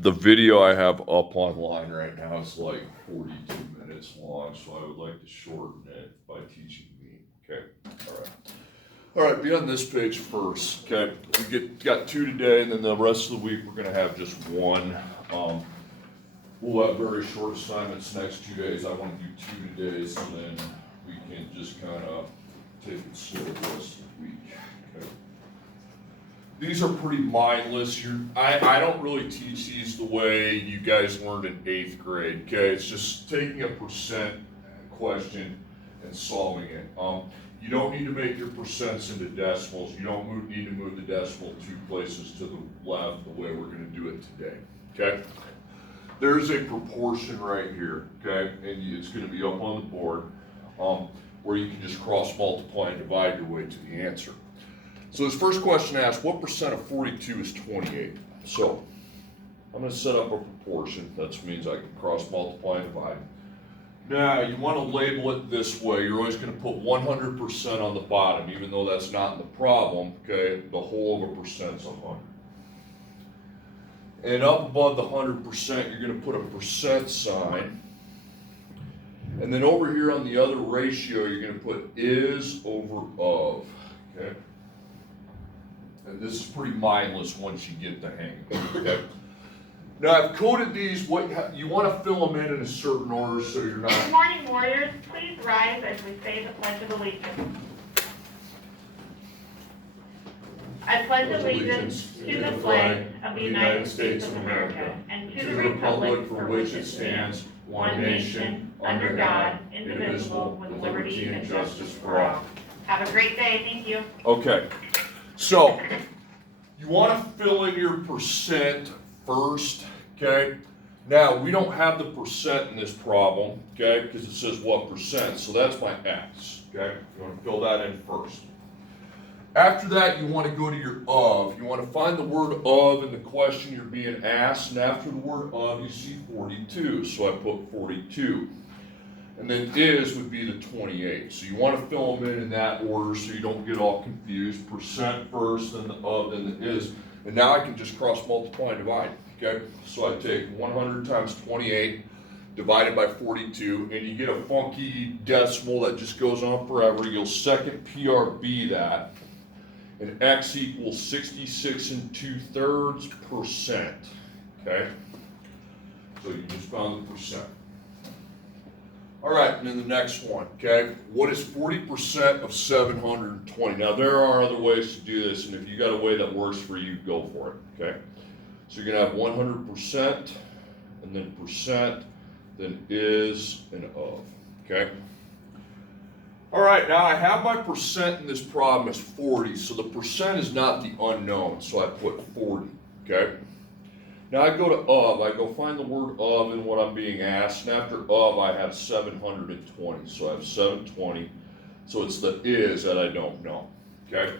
The video I have up online right now is like 42 minutes long, so I would like to shorten it by teaching me. Okay, all right. All right, be on this page first. Okay, we got two today, and then the rest of the week we're gonna have just one. We'll have very short assignments next 2 days. I want to do 2 today, so then we can just kind of take it slow the rest of the week. Okay. These are pretty mindless. I don't really teach these the way you guys learned in 8th grade. Okay, it's just taking a percent question and solving it. You don't need to make your percents into decimals. You don't need to move the decimal 2 places to the left the way we're going to do it today. Okay. There's a proportion right here, okay, and it's going to be up on the board, where you can just cross multiply and divide your way to the answer. So this first question asks, what percent of 42 is 28? So I'm going to set up a proportion. That means I can cross multiply and divide. Now you want to label it this way. You're always going to put 100% on the bottom, even though that's not in the problem. Okay, the whole of a percent is 100. And up above the 100%, you're going to put a percent sign. And then over here on the other ratio, you're going to put is over of. Okay. And this is pretty mindless once you get the hang of it. Okay. Now I've coded these. What you want to fill them in a certain order, so you're not. Good morning, warriors. Please rise as we say the Pledge of Allegiance. I pledge allegiance to the flag of the United States of America and to the republic for which it stands, one nation, under God, indivisible, with liberty and justice for all. Have a great day. Thank you. Okay, so you want to fill in your percent first, okay? Now, we don't have the percent in this problem, okay, because it says what percent, so that's my x, okay? You want to fill that in first. After that, you want to go to your of. You want to find the word of in the question you're being asked, and after the word of, you see 42, so I put 42. And then is would be the 28. So you want to fill them in that order so you don't get all confused. Percent first, then the of, then the is. And now I can just cross multiply and divide, okay? So I take 100 times 28 divided by 42, and you get a funky decimal that just goes on forever. You'll second PRB that. And x equals 66 2/3%, okay? So you just found the percent. All right, and then the next one, okay? What is 40% of 720? Now, there are other ways to do this, and if you got a way that works for you, go for it, okay? So you're gonna have 100%, and then percent, then is, and of, okay? All right, now I have my percent in this problem as 40, so the percent is not the unknown, so I put 40, okay? Now I go to of, I go find the word of in what I'm being asked, and after of I have 720, so I have 720, so it's the is that I don't know, okay?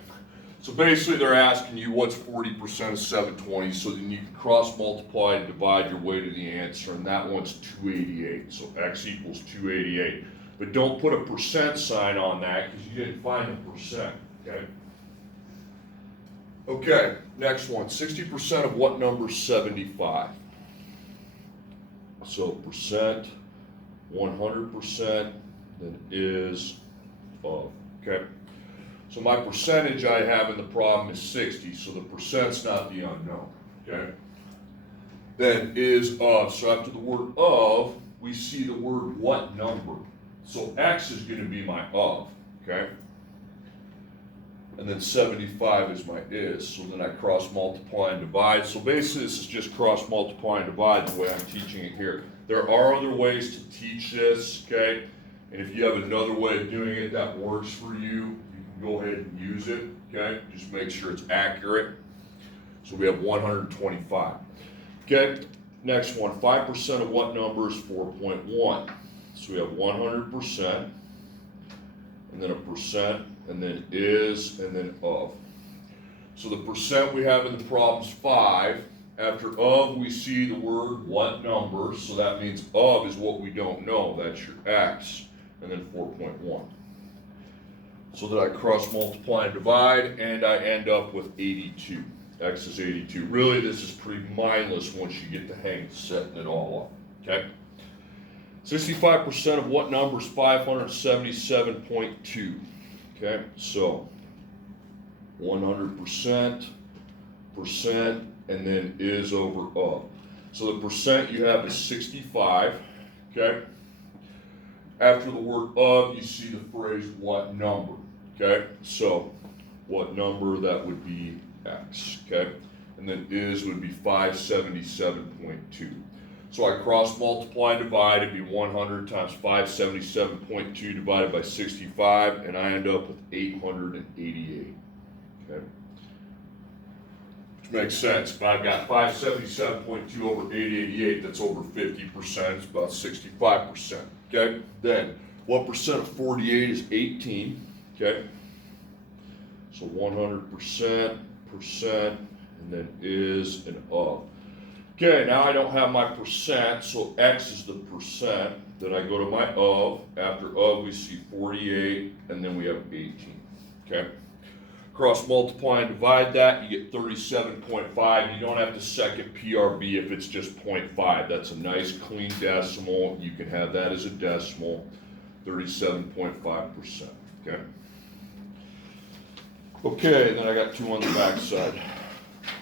So basically they're asking you what's 40% of 720, so then you can cross multiply and divide your way to the answer, and that one's 288, so x equals 288. But don't put a percent sign on that because you didn't find a percent, okay? Okay, next one. 60% of what number is 75? So percent, 100%, then is of, okay? So my percentage I have in the problem is 60, so the percent's not the unknown, okay? Then is of, so after the word of, we see the word what number? So x is going to be my of, okay? And then 75 is my is. So then I cross multiply and divide. So basically this is just cross multiply and divide the way I'm teaching it here. There are other ways to teach this, okay? And if you have another way of doing it that works for you, you can go ahead and use it, okay? Just make sure it's accurate. So we have 125. Okay, next one. 5% of what number is 4.1? So we have 100%, and then a percent, and then is, and then of. So the percent we have in the problem is 5. After of, we see the word what number, so that means of is what we don't know. That's your x, and then 4.1. So that I cross multiply and divide, and I end up with 82. X is 82. Really, this is pretty mindless once you get the hang of setting it all up, okay? 65% of what number is 577.2? Okay, so 100%, percent, and then is over of. So the percent you have is 65, okay? After the word of, you see the phrase what number, okay? So what number, that would be X, okay? And then is would be 577.2. So I cross multiply and divide, it'd be 100 times 577.2 divided by 65, and I end up with 888, okay? Which makes sense. If I've got 577.2 over 888, that's over 50%, it's about 65%, okay? Then, what percent of 48 is 18, okay? So 100%, percent, and then is and of. Okay, now I don't have my percent, so X is the percent. Then I go to my of. After of, we see 48, and then we have 18, okay? Cross multiply and divide that, you get 37.5. You don't have to second PRB if it's just 0.5. That's a nice clean decimal. You can have that as a decimal, 37.5%, okay? Okay, then I got 2 on the back side.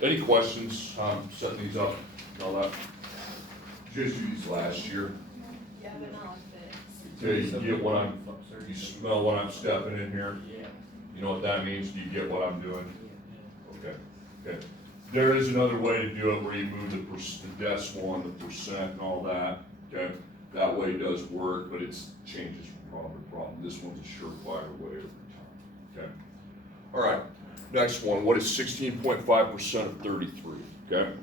Any questions? Setting these up and all that. Did you guys do these last year? Yeah, but not like this. Okay, you get what you smell what I'm stepping in here? Yeah. You know what that means? Do you get what I'm doing? Okay, okay. There is another way to do it where you move the decimal and the percent and all that, okay? That way does work, but it changes from problem to problem. This one's a surefire way every time, okay? All right, next one. What is 16.5% of 33, okay?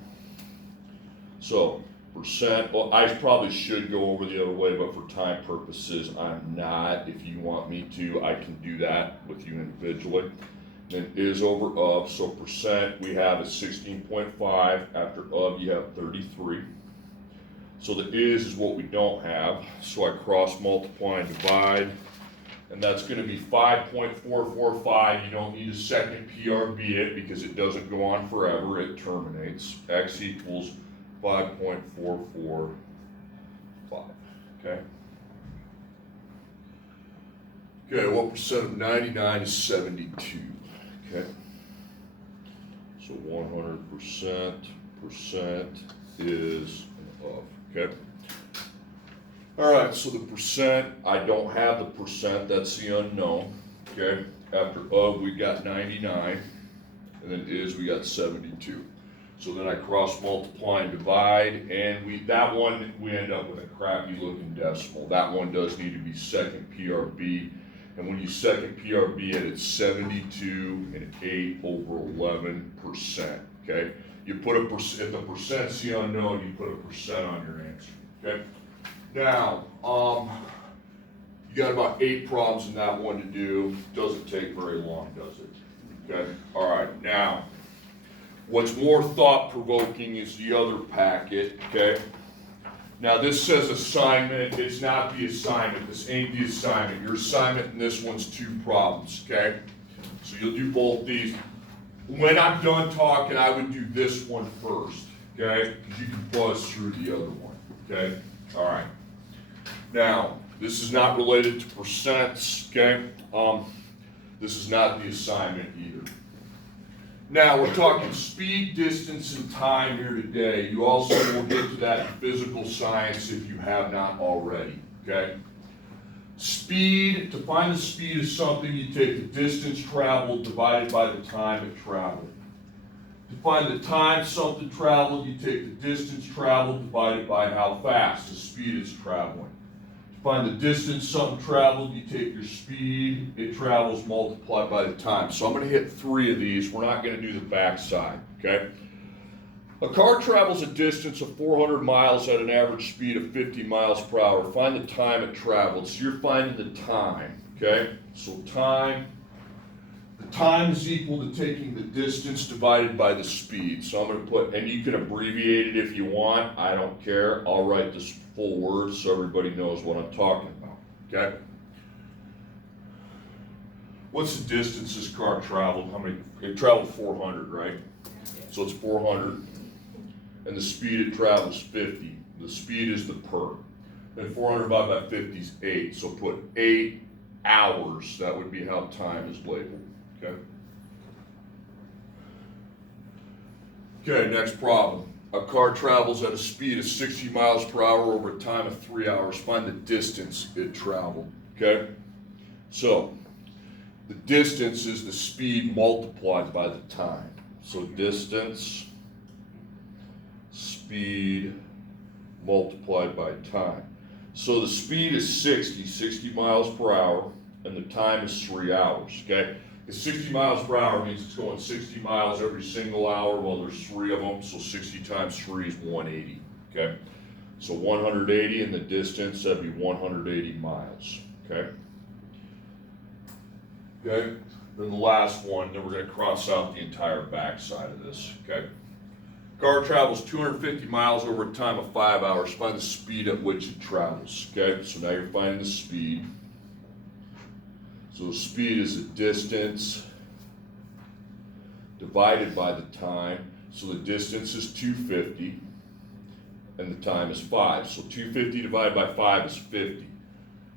So, percent, well, I probably should go over the other way, but for time purposes, I'm not. If you want me to, I can do that with you individually. Then is over of, so percent we have is 16.5. After of, you have 33. So the is what we don't have. So I cross multiply and divide, and that's going to be 5.445. You don't need a second PRB it because it doesn't go on forever. It terminates. X equals 5.445, okay? Okay, what percent of 99 is 72, okay? So 100%, percent is and of, okay? All right, so the percent, I don't have the percent, that's the unknown, okay? After of, we got 99, and then is, we got 72. So then I cross multiply and divide, and that one we end up with a crappy looking decimal. That one does need to be second PRB, and when you second PRB it, it's 72 and 8 over 11%. Okay, you put a percent. If the percent's the unknown, you put a percent on your answer. Okay. Now, you got about 8 problems in that one to do. Doesn't take very long, does it? Okay. All right. Now, what's more thought-provoking is the other packet, okay? Now this says assignment, it's not the assignment, this ain't the assignment. Your assignment in this one's 2 problems, okay? So you'll do both these. When I'm done talking, I would do this one first, okay? Because you can buzz through the other one, okay? All right. Now, this is not related to percents, okay? This is not the assignment either. Now, we're talking speed, distance, and time here today. You also will get to that in physical science if you have not already, okay? Speed, to find the speed of something, you take the distance traveled divided by the time it traveled. To find the time something traveled, you take the distance traveled divided by how fast the speed is traveling. To find the distance something traveled, you take your speed, it travels multiplied by the time. So I'm going to hit 3 of these. We're not going to do the back side, okay? A car travels a distance of 400 miles at an average speed of 50 miles per hour. Find the time it traveled. So you're finding the time, okay? So time, the time is equal to taking the distance divided by the speed. So I'm going to put, and you can abbreviate it if you want. I don't care. I'll write this full word so everybody knows what I'm talking about, okay? What's the distance this car traveled? How many? It traveled 400, right? So so it's 400. And the speed it travels 50. The speed is the per. Then 400 divided by 50 is 8. So put 8 hours. That would be how time is labeled. Okay. Okay, next problem. A car travels at a speed of 60 miles per hour over a time of 3 hours. Find the distance it traveled. Okay. So the distance is the speed multiplied by the time. So distance, speed multiplied by time. So the speed is 60 miles per hour, and the time is 3 hours, okay? Because 60 miles per hour means it's going 60 miles every single hour. Well, there's 3 of them, so 60 times 3 is 180, okay? So 180, and the distance, that'd be 180 miles, okay? Okay, then the last one, then we're going to cross out the entire back side of this, okay? Car travels 250 miles over a time of 5 hours. Find the speed at which it travels, okay? So now you're finding the speed. So the speed is the distance divided by the time. So the distance is 250 and the time is 5. So 250 divided by 5 is 50.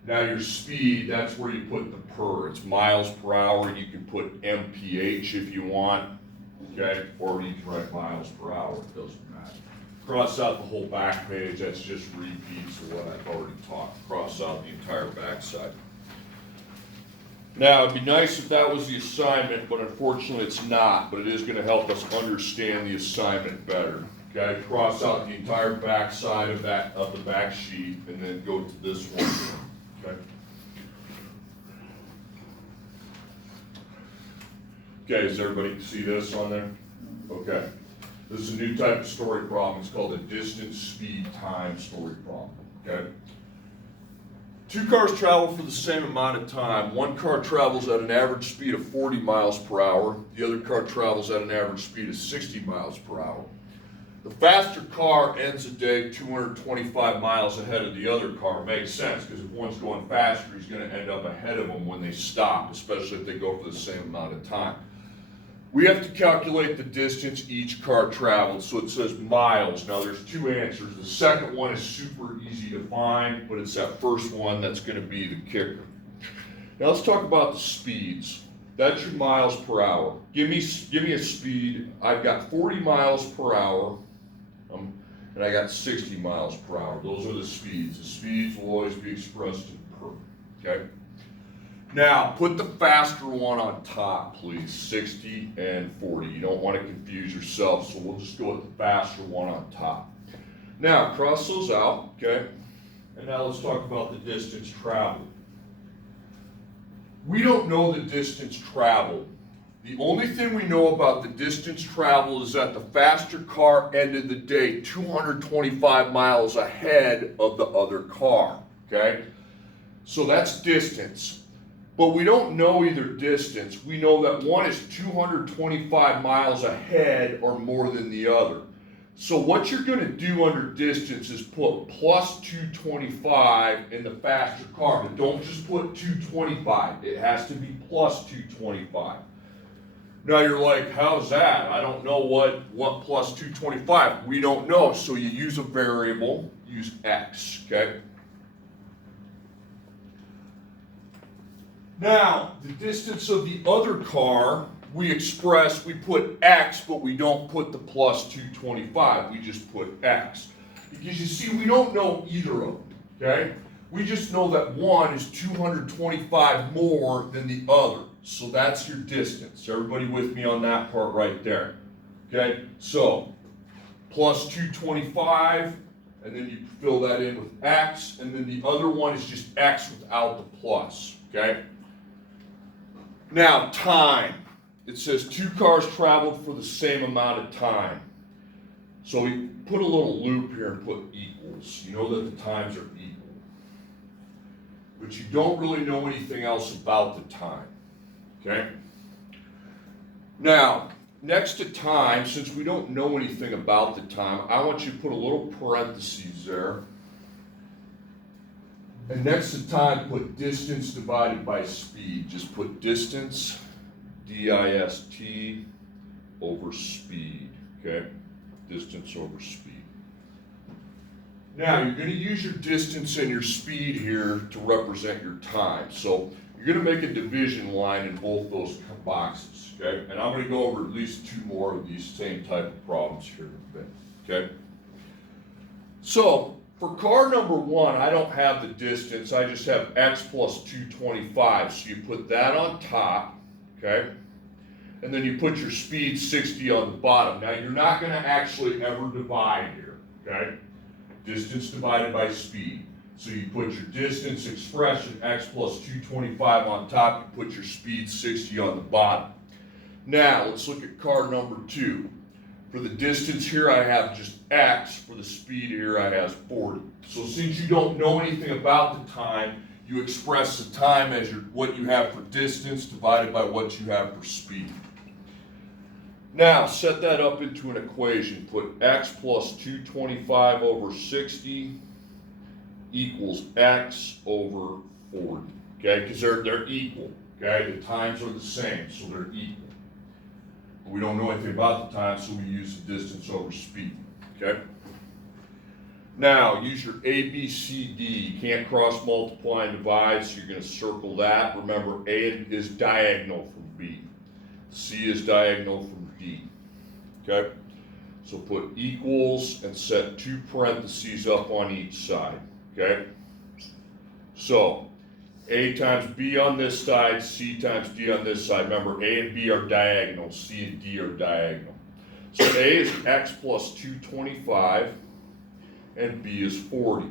Now your speed, that's where you put the per. It's miles per hour. You can put mph if you want, okay? Or you can write miles per hour. It doesn't matter. Cross out the whole back page. That's just repeats of what I've already taught. Cross out the entire back side. Now, it'd be nice if that was the assignment, but unfortunately it's not. But it is going to help us understand the assignment better. Okay, cross out the entire back side of the back sheet, and then go to this one. Okay. Okay, does everybody see this on there? Okay. This is a new type of story problem. It's called a distance, speed, time story problem. Okay. 2 cars travel for the same amount of time. One car travels at an average speed of 40 miles per hour. The other car travels at an average speed of 60 miles per hour. The faster car ends the day 225 miles ahead of the other car. Makes sense, because if one's going faster, he's going to end up ahead of them when they stop, especially if they go for the same amount of time. We have to calculate the distance each car traveled, so it says miles. Now there's 2 answers. The second one is super easy to find, but it's that first one that's going to be the kicker. Now let's talk about the speeds. That's your miles per hour. Give me a speed. I've got 40 miles per hour, and I got 60 miles per hour. Those are the speeds. The speeds will always be expressed in per, okay? Now, put the faster one on top, please, 60 and 40. You don't want to confuse yourself, so we'll just go with the faster one on top. Now, cross those out, okay? And now let's talk about the distance traveled. We don't know the distance traveled. The only thing we know about the distance traveled is that the faster car ended the day 225 miles ahead of the other car, okay? So that's distance. But we don't know either distance. We know that one is 225 miles ahead or more than the other. So what you're going to do under distance is put plus 225 in the faster car, but don't just put 225. It has to be plus 225. Now you're like, how's that? I don't know what plus 225. We don't know. So you use a variable, use x, okay? Now, the distance of the other car, we put x, but we don't put the plus 225. We just put x. Because you see, we don't know either of them, okay? We just know that one is 225 more than the other. So that's your distance. Everybody with me on that part right there? Okay, so plus 225, and then you fill that in with x, and then the other one is just x without the plus, okay? Now, time. It says 2 cars traveled for the same amount of time. So we put a little loop here and put equals. You know that the times are equal. But you don't really know anything else about the time. Okay? Now, next to time, since we don't know anything about the time, I want you to put a little parentheses there. And next to time, put distance divided by speed. Just put distance, D-I-S-T, over speed, okay? Distance over speed. Now, you're going to use your distance and your speed here to represent your time. So you're going to make a division line in both those boxes, okay? And I'm going to go over at least 2 more of these same type of problems here in a bit, okay? So for car number 1, I don't have the distance. I just have x plus 225. So you put that on top, okay? And then you put your speed 60 on the bottom. Now, you're not going to actually ever divide here, okay? Distance divided by speed. So you put your distance expression, x plus 225 on top, you put your speed 60 on the bottom. Now, let's look at car number 2. For the distance here, I have just x. For the speed here, I have 40. So since you don't know anything about the time, you express the time as what you have for distance divided by what you have for speed. Now, set that up into an equation. Put x plus 225 over 60 equals x over 40, okay? Because they're equal, okay? The times are the same, so they're equal. We don't know anything about the time, so we use the distance over speed, okay? Now, use your A, B, C, D. You can't cross multiply and divide, so you're going to circle that. Remember, A is diagonal from B. C is diagonal from D, okay? So put equals and set 2 parentheses up on each side, okay? So, A times B on this side, C times D on this side. Remember, A and B are diagonal, C and D are diagonal. So A is x plus 225, and B is 40.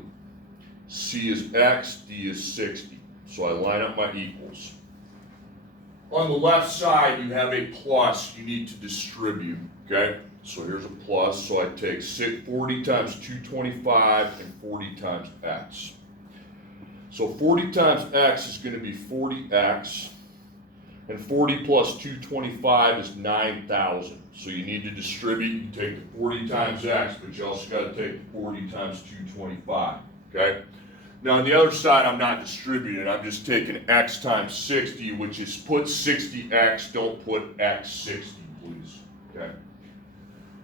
C is x, D is 60. So I line up my equals. On the left side, you have a plus you need to distribute, okay? So here's a plus, so I take 40 times 225 and 40 times x. So 40 times x is going to be 40x, and 40 plus 225 is 9,000. So you need to distribute, you take the 40 times x, but you also got to take the 40 times 225, okay? Now on the other side, I'm not distributing, I'm just taking x times 60, which is put 60x, don't put x 60, please, okay?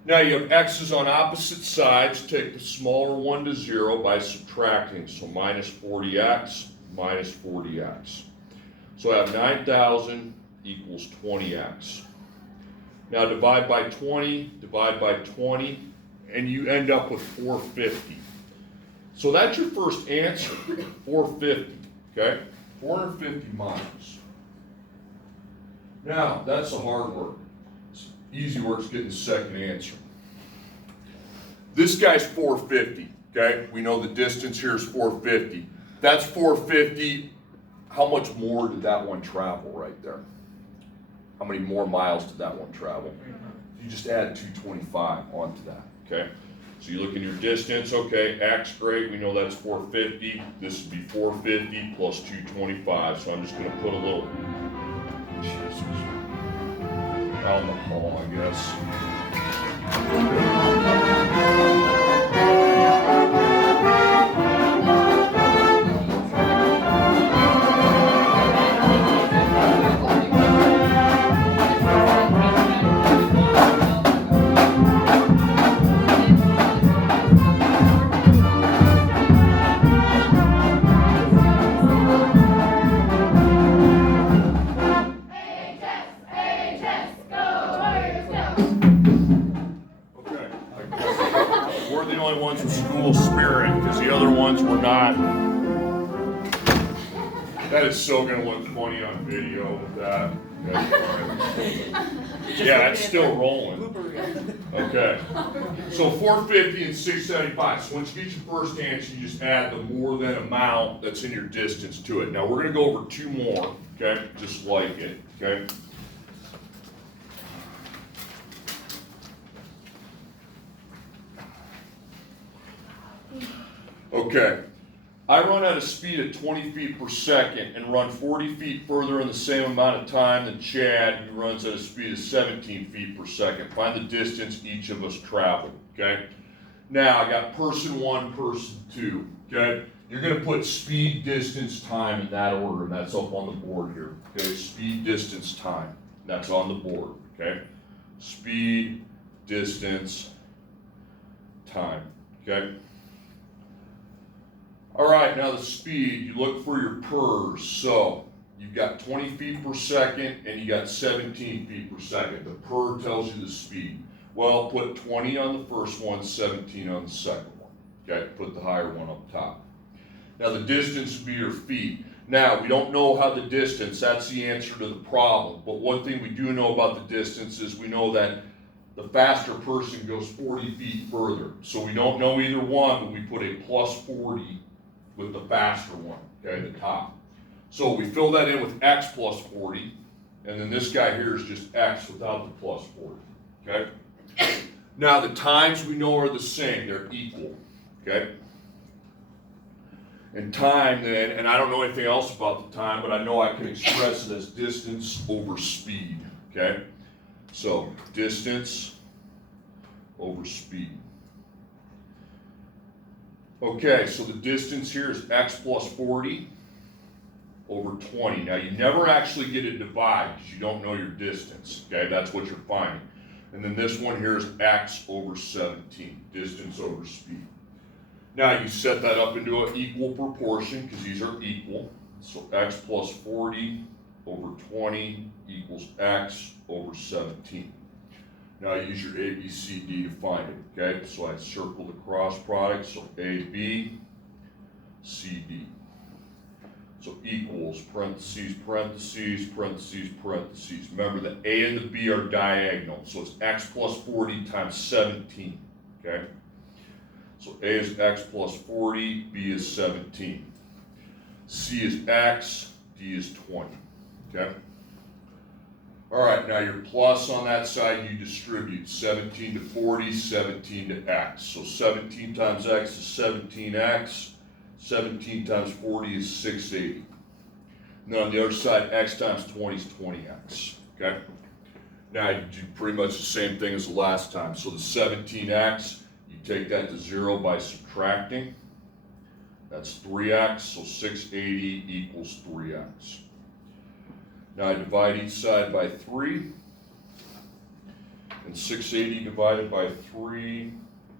Now you have x's on opposite sides, take the smaller one to 0 by subtracting, so minus 40x, minus 40x. So I have 9,000 equals 20x. Now divide by 20, and you end up with 450. So that's your first answer, 450, okay? 450 miles. Now, that's the hard work. Easy work's getting the second answer. This guy's 450, okay? We know the distance here is 450. That's 450. How much more did that one travel right there? How many more miles did that one travel? You just add 225 onto that, okay? So you look at your distance, okay, x, great, we know that's 450. This would be 450 plus 225, so I'm just going to put a little, Jesus, out in the hall, I guess. That is so going to look funny on video with that. Yeah, it's still rolling. Okay. So 450 and 675. So once you get your first answer, you just add the more than amount that's in your distance to it. Now we're going to go over 2 more, okay, just like it, okay? Okay. I run at a speed of 20 feet per second and run 40 feet further in the same amount of time than Chad, who runs at a speed of 17 feet per second. Find the distance each of us traveled, okay? Now, I got person 1, person 2, okay? You're going to put speed, distance, time in that order, and that's up on the board here, okay? Speed, distance, time. That's on the board, okay? Speed, distance, time, okay? All right, now the speed, you look for your pers. So you've got 20 feet per second and you got 17 feet per second. The per tells you the speed. Well, put 20 on the first one, 17 on the second one. Okay, put the higher one up top. Now the distance would be your feet. Now, we don't know how the distance, that's the answer to the problem. But one thing we do know about the distance is we know that the faster person goes 40 feet further. So we don't know either one, but we put a plus 40 with the faster one, okay, the top. So we fill that in with x plus 40, and then this guy here is just x without the plus 40, okay? Now the times we know are the same, they're equal, okay? And time then, and I don't know anything else about the time, but I know I can express it as distance over speed, okay? So distance over speed. Okay, so the distance here is x plus 40 over 20. Now you never actually get a divide because you don't know your distance, okay? That's what you're finding. And then this one here is x over 17, distance over speed. Now you set that up into an equal proportion because these are equal. So x plus 40 over 20 equals x over 17. Now use your A, B, C, D to find it, okay? So I circle the cross product, so A, B, C, D. So equals, parentheses, parentheses, parentheses, parentheses. Remember the A and the B are diagonal, so it's x plus 40 times 17, okay? So A is x plus 40, B is 17. C is x, D is 20, okay? All right, now your plus on that side, you distribute 17 to 40, 17 to x. So 17 times x is 17x, 17 times 40 is 680. And then on the other side, x times 20 is 20x, okay? Now you do pretty much the same thing as the last time. So the 17x, you take that to 0 by subtracting. That's 3x, so 680 equals 3x. Now I divide each side by 3, and 680 divided by 3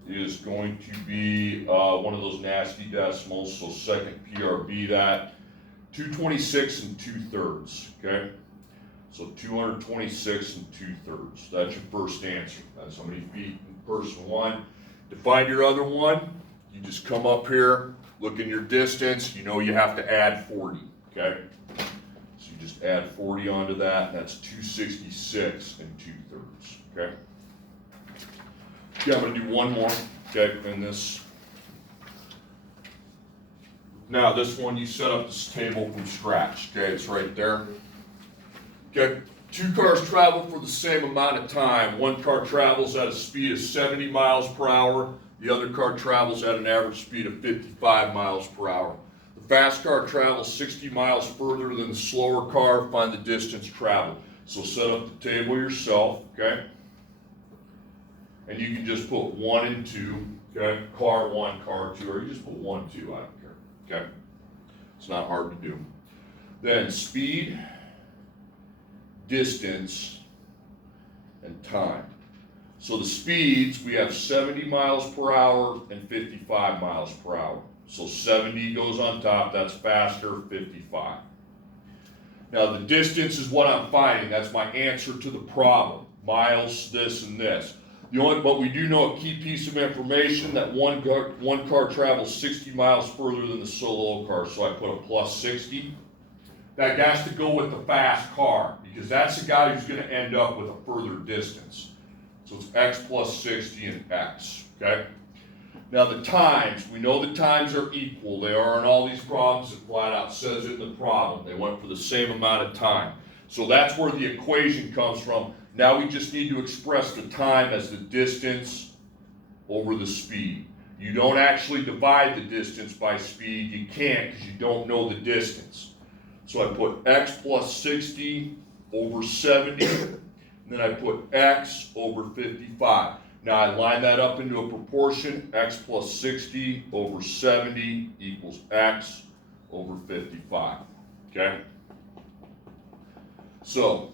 is going to be one of those nasty decimals, so second PRB that, 226 and 2/3, okay? So 226 and 2/3, that's your first answer. That's how many feet in person one. To find your other one, you just come up here, look in your distance, you know you have to add 40, okay? So you just add 40 onto that, and that's 266 and 2/3, okay? Okay, I'm gonna do one more, okay, and this. Now this one, you set up this table from scratch, okay, it's right there. Okay, two cars travel for the same amount of time. One car travels at a speed of 70 miles per hour, the other car travels at an average speed of 55 miles per hour. The fast car travels 60 miles further than the slower car, find the distance traveled. So set up the table yourself, okay? And you can just put 1 and 2, okay? Car 1, car 2, or you just put 1, 2, I don't care, okay? It's not hard to do. Then speed, distance, and time. So the speeds, we have 70 miles per hour and 55 miles per hour. So 70 goes on top, that's faster, 55. Now the distance is what I'm finding, that's my answer to the problem. Miles, this and this. But we do know a key piece of information that one car travels 60 miles further than the solo car, so I put a plus 60. That has to go with the fast car, because that's the guy who's going to end up with a further distance. So it's x plus 60 and x, okay? Now the times, we know the times are equal. They are in all these problems. It flat out says it in the problem. They went for the same amount of time. So that's where the equation comes from. Now we just need to express the time as the distance over the speed. You don't actually divide the distance by speed. You can't because you don't know the distance. So I put x plus 60 over 70, and then I put x over 55. Now I line that up into a proportion. X plus 60 over 70 equals x over 55, okay? So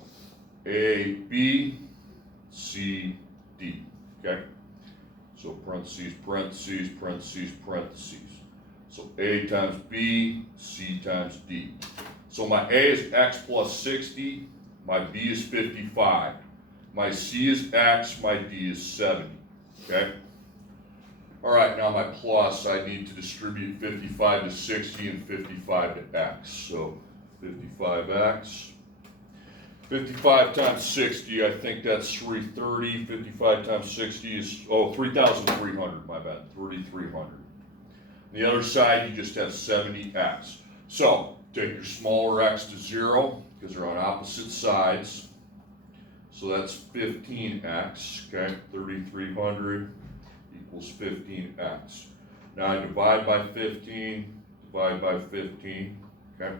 A, B, C, D. okay? So parentheses, parentheses, parentheses, parentheses. So A times B, C times D. So my A is X plus 60, my B is 55. My C is X, my D is 70, okay? All right, now my plus, I need to distribute 55 to 60 and 55 to X. So 55X. 55 times 60, I think that's 330. 55 times 60 is, 3,300, my bad, 3,300. The other side, you just have 70X. So take your smaller x to 0, because they're on opposite sides. So that's 15x, okay? 3,300 equals 15x. Now I divide by 15, divide by 15, okay?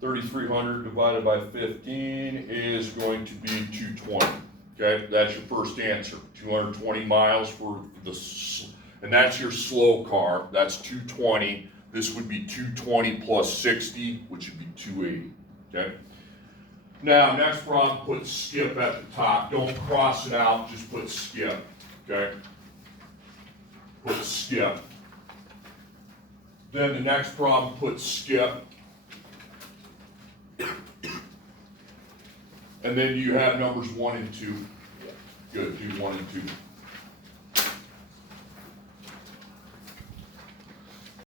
3,300 divided by 15 is going to be 220, okay? That's your first answer. 220 miles for and that's your slow car. That's 220. This would be 220 plus 60, which would be 280, okay? Now, next problem, put skip at the top. Don't cross it out, just put skip, okay? Put skip. Then the next problem, put skip. And then you have numbers 1 and 2. Good, do 1 and 2.